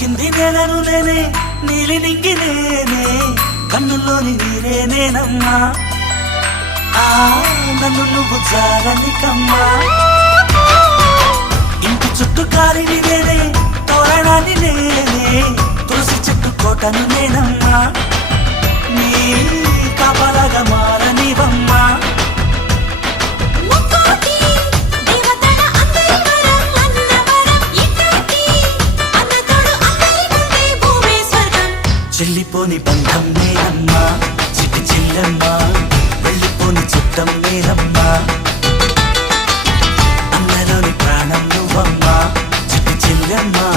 తాకింది నేలను నేనే నీలి నింగి నేనే కన్నుల్లోని నీరే నేనమ్మా నన్ను నువ్వు జాలని కమ్మా ఇంటి చుట్టూ కాలిని నేనే తోరణాన్ని నేనే తులసి చెట్టు కోటను నేనమ్మా నీ కాపలాగా మారనివమ్మా చెల్లిపోని బంధం నేనమ్మా చిట్టి చెల్లమ్మా వెళ్ళిపోని చుట్టం నేనమ్మా అన్నలోని ప్రాణం నువ్వమ్మా చిట్టి చెల్లమ్మా